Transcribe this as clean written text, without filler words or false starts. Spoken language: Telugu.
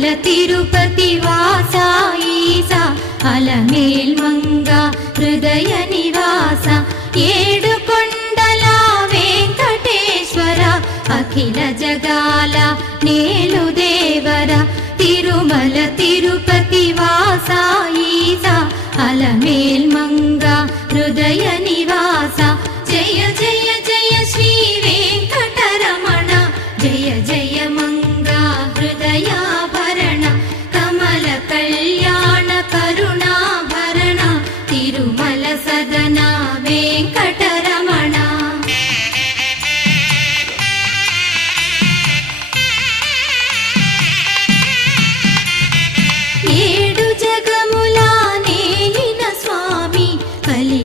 తిరుపతి వాస ఈసా అలమేల్ మంగ హృదయ నివాస ఏడు కొండల వెంకటేశ్వర అఖిల జగాల నేలు దేవర తిరుమల తిరుపతి వాస ఈసా అలమేల్ మంగ హృదయ నివాస